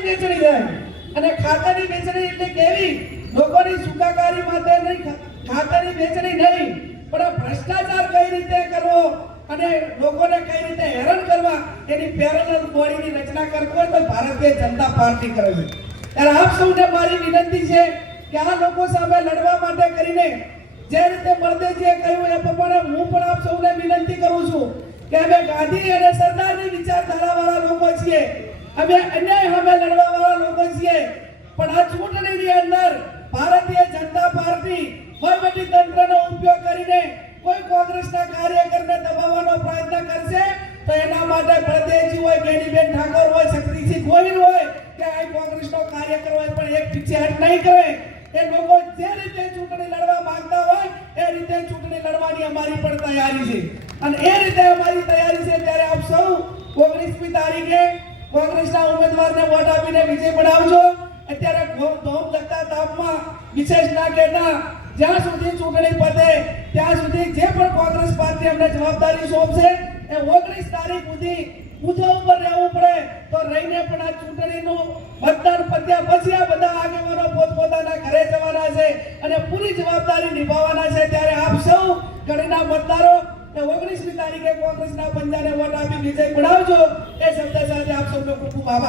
ખાતરની વેચણી થાય અને ખાતરની વેચણી એટલે કેવી લોકોની સુખાકારી માટે નહીં, ખાતરની વેચણી નહીં પણ ભ્રષ્ટાચાર કઈ રીતે કરવો અને લોકોને કઈ રીતે હેરાન કરવા એની પેરેલલ બોડીની રચના કરતો હોય તો ભારતીય જનતા પાર્ટી કરે છે। ત્યારે આપ સૌને મારી વિનંતી છે કે આ લોકો સામે લડવા માટે કરીને જે રીતે બળદેવજીએ કહ્યું એ પ્રમાણે હું પણ આપ સૌને વિનંતી કરું છું કે અમે ગાંધી અને સરદારની વિચારધારાવાળા લોકો છીએ, અમે અન્યાય સામે લડવાવાળા લોકો છીએ, પણ આ ચૂંટણીની અંદર ભારતીય જનતા પાર્ટી વહીવટી તંત્રનો ઉપયોગ કરીને કોઈ કોંગ્રેસના કાર્યકરને દબાવવાનો પ્રયત્ન કરશે તો એના માટે બળદેવજી હોય, ગેનીબેન ઠાકોર હોય, શક્તિસિંહ ગોહિલ હોય કે આ કોંગ્રેસનો કાર્યકર હોય પણ એક પીછેહટ નહીં કરે। એ લોકો જે રીતે ચૂંટણી લડવા માંગતા હોય એ રીતે ચૂંટણી લડવાની અમારી પણ તૈયારી છે અને એ રીતે અમારી તૈયારી છે। ત્યારે આપ સૌ 19મી તારીખે કોંગ્રેસના ઉમેદવારને વોટ આપીને વિજય બનાવજો। અત્યારે ધોમ લગતા તાપમાં વિશેષ ના કહેતા, જ્યાં સુધી ચૂંટણી પતે ત્યાં સુધી જે પણ કોંગ્રેસ પાર્ટી અમને જવાબદારી સોંપશે એ 19 તારીખ સુધી બુથો ઉપર રહેવું પડે તો રહીને પણ આ ચૂંટણીનું મતદાન પત્યા પછી આ બધા આગેવાનો પોતપોતાના ઘરે જવાના છે અને પૂરી જવાબદારી નિભાવવાના છે। ત્યારે આપ સૌ ઘણીના મતદારો 19મી તારીખે કોંગ્રેસના પંજાને વોટ આપી વિજય બનાવજો। એ શબ્દ સાથે આપ સૌનો ખૂબ ખૂબ આભાર।